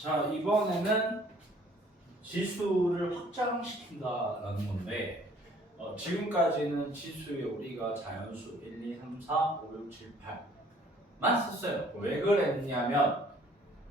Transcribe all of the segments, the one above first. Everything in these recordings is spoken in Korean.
자, 이번에는 지수를 확장시킨다라는 건데 지금까지는 지수에 우리가 자연수 1, 2, 3, 4, 5, 6, 7, 8만 썼어요. 왜 그랬냐면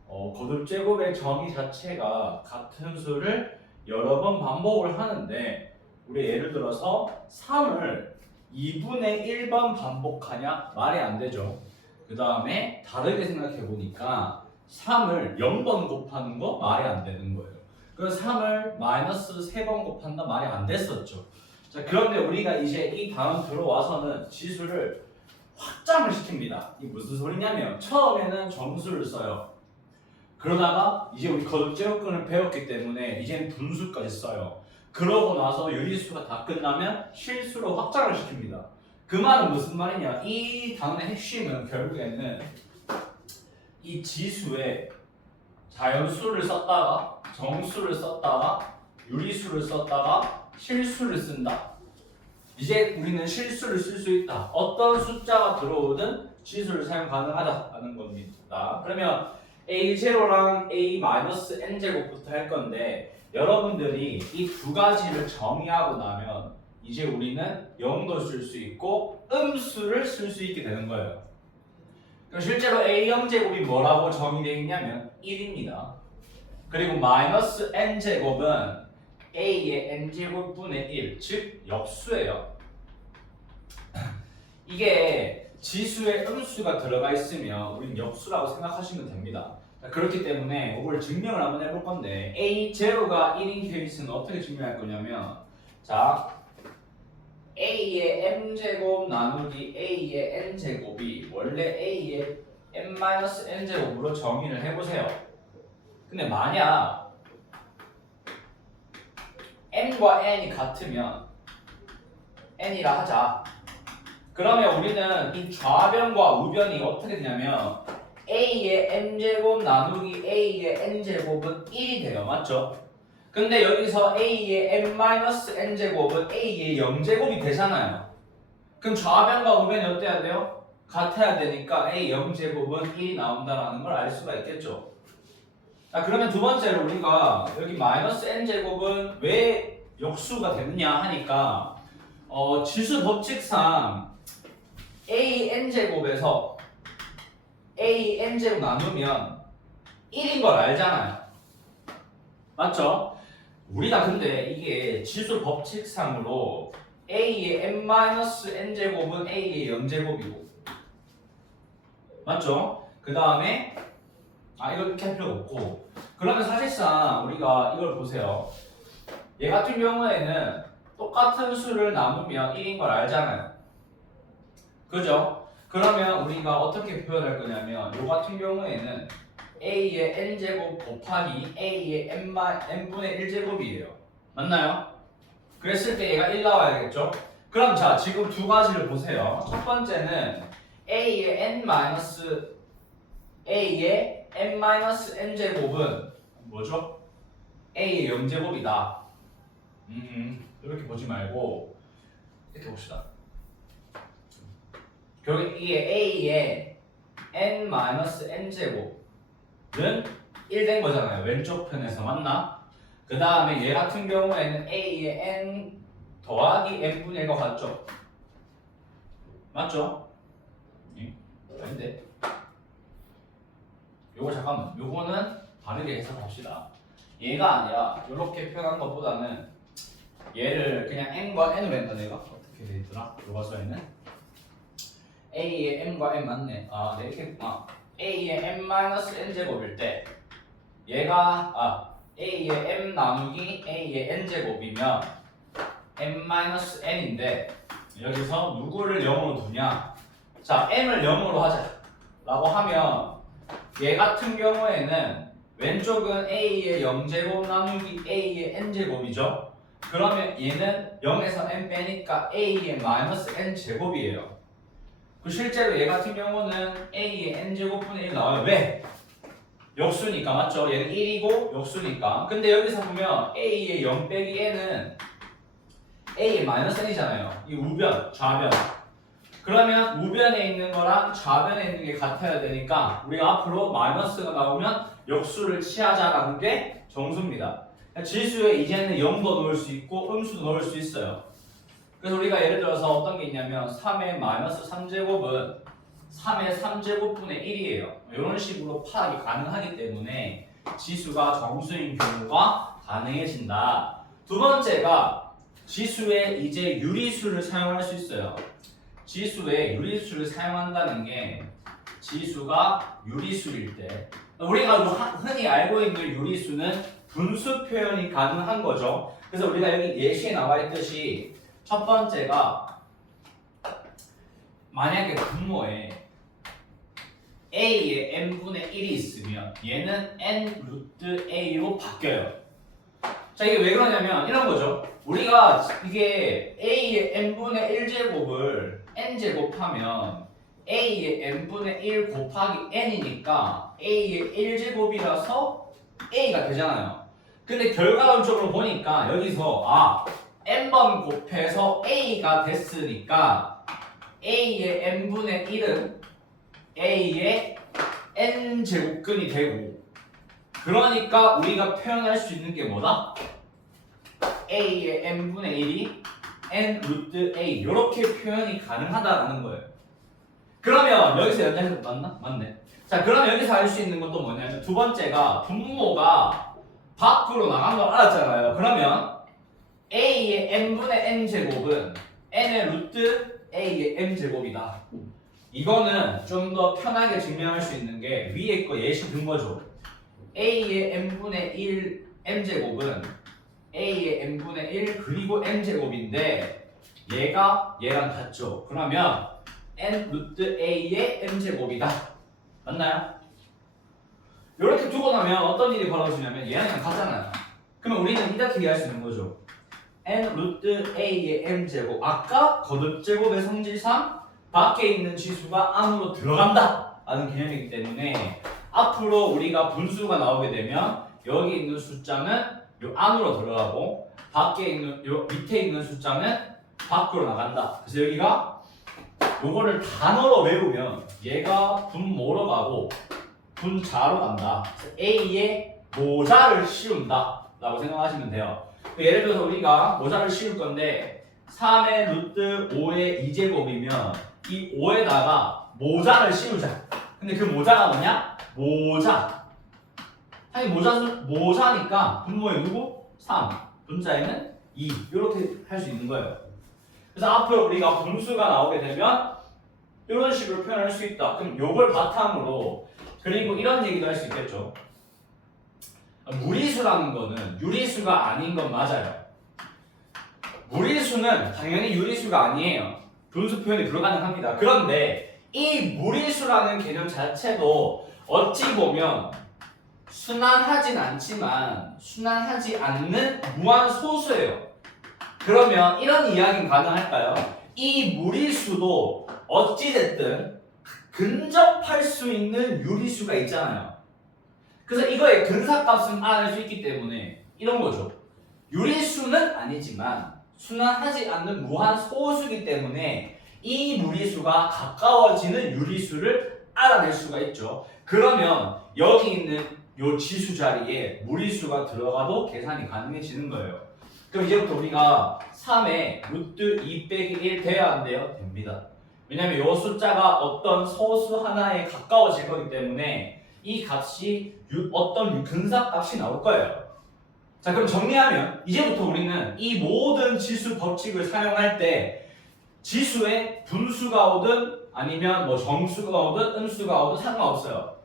거듭제곱의 정의 자체가 같은 수를 여러 번 반복을 하는데 우리 예를 들어서 3을 2분의 1번 반복하냐? 말이 안 되죠. 그 다음에 다르게 생각해 보니까 3을 0번 곱하는 거 말이 안 되는 거예요. 그래서 3을 마이너스 3번 곱한다 말이 안 됐었죠. 자, 그런데 우리가 이제 이 다음 들어와서는 지수를 확장을 시킵니다. 이게 무슨 소리냐면 처음에는 정수를 써요. 그러다가 이제 우리 거듭제곱근을 배웠기 때문에 이제는 분수까지 써요. 그러고 나서 유리수가 다 끝나면 실수로 확장을 시킵니다. 그 말은 무슨 말이냐? 이 단어의 핵심은 결국에는 이 지수에 자연수를 썼다가 정수를 썼다가 유리수를 썼다가 실수를 쓴다. 이제 우리는 실수를 쓸 수 있다. 어떤 숫자가 들어오든 지수를 사용 가능하다는 겁니다. 그러면 a0랑 a-n제곱부터 할 건데 여러분들이 이 두 가지를 정의하고 나면 이제 우리는 0도 쓸 수 있고 음수를 쓸 수 있게 되는 거예요. 실제로 a0제곱이 뭐라고 정의되어 있냐면 1입니다. 그리고 마이너스 n제곱은 a의 n제곱분의 1, 즉 역수예요. 이게 지수에 음수가 들어가 있으면 우리는 역수라고 생각하시면 됩니다. 그렇기 때문에 이걸 증명을 한번 해볼 건데 a0가 1인 케이스는 어떻게 증명할 거냐면 자 a의 m제곱 나누기 a의 n제곱이 원래 a의 n-n제곱으로 정의를 해보세요. 근데 만약 n과 n이 같으면 n이라 하자. 그러면 우리는 이 좌변과 우변이 어떻게 되냐면 a의 m제곱 나누기 a의 n제곱은 1이 돼요. 맞죠? 근데 여기서 a의 n-n제곱은 a의 0제곱이 되잖아요. 그럼 좌변과 우변이 어때야 돼요? 같아야 되니까 a 0제곱은 1이 나온다는 걸 알 수가 있겠죠. 자, 그러면 두 번째로 우리가 여기 마이너스 n제곱은 왜 역수가 됐느냐 하니까 지수 법칙상 a n제곱에서 a n제곱 나누면 1인 걸 알잖아요. 맞죠? 우리가 근데 이게 지수 법칙상으로 a의 n-n제곱은 a의 0제곱이고 맞죠? 그 다음에 이걸 이렇게 할 필요가 없고 그러면 사실상 우리가 이걸 보세요. 얘 같은 경우에는 똑같은 수를 나누면 1인 걸 알잖아요. 그죠? 그러면 우리가 어떻게 표현할 거냐면 요 같은 경우에는 a의 n제곱 곱하기 a의 n분의 1제곱이에요. 맞나요? 그랬을 때 얘가 1 나와야겠죠? 그럼 자 지금 두 가지를 보세요. 첫 번째는 a의 n-n제곱은 뭐죠? a의 0제곱이다. 이렇게 보지 말고 이렇게 봅시다. 결국 이게 a의 n-n제곱은 1 된 거잖아요. 왼쪽 편에서 맞나? 그 다음에 얘 같은 경우에는 a의 n 더하기 n분의 1과 같죠? 맞죠? 아닌데 요거 잠깐만 요거는 다르게 해석합시다. 얘가 아니라 이렇게 표현한 것보다는 얘를 그냥 n과 n으로 했다. 내가 어떻게 되있더라? 교과서에는 a의 n과 n 맞네. 네 이렇게 했구나. a의 n-n제곱일 때 얘가 a의 m 나누기 a의 n제곱이면 n-n인데 여기서 누구를 0으로 두냐? 자 n을 0으로 하자 라고 하면 얘 같은 경우에는 왼쪽은 a의 0제곱 나누기 a의 n제곱이죠. 그러면 얘는 0에서 n 빼니까 a의 마이너스 n제곱이에요. 그 실제로 얘 같은 경우는 a의 n제곱분의 1 나와요. 왜? 역수니까 맞죠? 얘는 1이고 역수니까. 근데 여기서 보면 a의 0 빼기 n은 a의 마이너스 n이잖아요. 이 우변, 좌변. 그러면 우변에 있는 거랑 좌변에 있는 게 같아야 되니까 우리가 앞으로 마이너스가 나오면 역수를 취하자라는 게 정수입니다. 지수에 이제는 0도 넣을 수 있고 음수도 넣을 수 있어요. 그래서 우리가 예를 들어서 어떤 게 있냐면 3의 마이너스 3제곱은 3의 3제곱분의 1이에요. 이런 식으로 파악이 가능하기 때문에 지수가 정수인 경우가 가능해진다. 두 번째가 지수에 이제 유리수를 사용할 수 있어요. 지수에 유리수를 사용한다는 게 지수가 유리수일 때 우리가 흔히 알고 있는 유리수는 분수 표현이 가능한 거죠. 그래서 우리가 여기 예시에 나와 있듯이 첫 번째가 만약에 분모에 a의 n분의 1이 있으면 얘는 n 루트 a로 바뀌어요. 자, 이게 왜 그러냐면 이런 거죠. 우리가 이게 a의 n분의 1제곱을 n제곱하면 a의 n분의 1 곱하기 n이니까 a의 1제곱이라서 a가 되잖아요. 근데 결과론적으로 보니까 여기서 n번 곱해서 a가 됐으니까 a의 n분의 1은 a의 n제곱근이 되고 그러니까 우리가 표현할 수 있는 게 뭐다? a의 n분의 1이 n 루트 a 이렇게 표현이 가능하다라는 거예요. 그러면 여기서 연장해서 맞나? 맞네. 자, 그러면 여기서 알 수 있는 것도 뭐냐면 두 번째가 분모가 밖으로 나간 걸 알았잖아요. 그러면 a의 n분의 n제곱은 n의 루트 a의 m제곱이다. 이거는 좀 더 편하게 증명할 수 있는 게 위에 거 예시 든 거죠. a의 n분의 1 m제곱은 a의 n분의 1 그리고 m제곱인데 얘가 얘랑 같죠. 그러면 n 루트 a의 m제곱이다. 맞나요? 이렇게 두고 나면 어떤 일이 벌어지냐면 얘랑 같잖아요. 그러면 우리는 이렇게 이해할 수 있는 거죠. n 루트 a의 m제곱 아까 거듭제곱의 성질상 밖에 있는 지수가 안으로 들어간다 라는 개념이기 때문에 앞으로 우리가 분수가 나오게 되면 여기 있는 숫자는 요 안으로 들어가고 밖에 있는 요 밑에 있는 숫자는 밖으로 나간다. 그래서 여기가 요거를 단어로 외우면 얘가 분모로 가고 분자로 간다. 그래서 a의 모자를 씌운다 라고 생각하시면 돼요. 예를 들어서 우리가 모자를 씌울 건데 3의 루트 5의 2제곱이면 이 5에다가 모자를 씌우자. 근데 그 모자가 뭐냐? 모자. 아니 모자니까 분모에 누구? 3. 분자에는 2. 이렇게 할 수 있는 거예요. 그래서 앞으로 우리가 분수가 나오게 되면 이런 식으로 표현할 수 있다. 그럼 요걸 바탕으로 그리고 이런 얘기도 할 수 있겠죠. 무리수라는 거는 유리수가 아닌 건 맞아요. 무리수는 당연히 유리수가 아니에요. 분수 표현이 불가능합니다. 그런데 이 무리수라는 개념 자체도 어찌 보면 순환하진 않지만 순환하지 않는 무한 소수예요. 그러면 이런 이야기는 가능할까요? 이 무리수도 어찌됐든 근접할 수 있는 유리수가 있잖아요. 그래서 이거의 근사값은 알아낼 수 있기 때문에 이런 거죠. 유리수는 아니지만 순환하지 않는 무한 소수이기 때문에 이 무리수가 가까워지는 유리수를 알아낼 수가 있죠. 그러면 여기 있는 요 지수 자리에 무리수가 들어가도 계산이 가능해지는 거예요. 그럼 이제부터 우리가 3의 루트 2 빼기 1 돼야 안 돼요? 됩니다. 왜냐면 이 숫자가 어떤 소수 하나에 가까워질 거기 때문에 이 값이 어떤 근사값이 나올 거예요. 자, 그럼 정리하면 이제부터 우리는 이 모든 지수 법칙을 사용할 때 지수에 분수가 오든 아니면 뭐 정수가 오든 음수가 오든 상관없어요.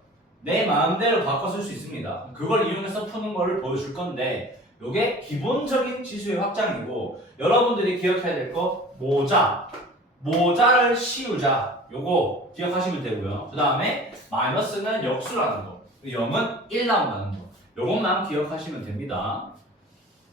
내 마음대로 바꿔 쓸 수 있습니다. 그걸 이용해서 푸는 거를 보여줄 건데 이게 기본적인 지수의 확장이고 여러분들이 기억해야 될 거 모자를 씌우자. 요거 기억하시면 되고요. 그 다음에 마이너스는 역수라는 거, 0은 1 나온다는 거, 요것만 기억하시면 됩니다.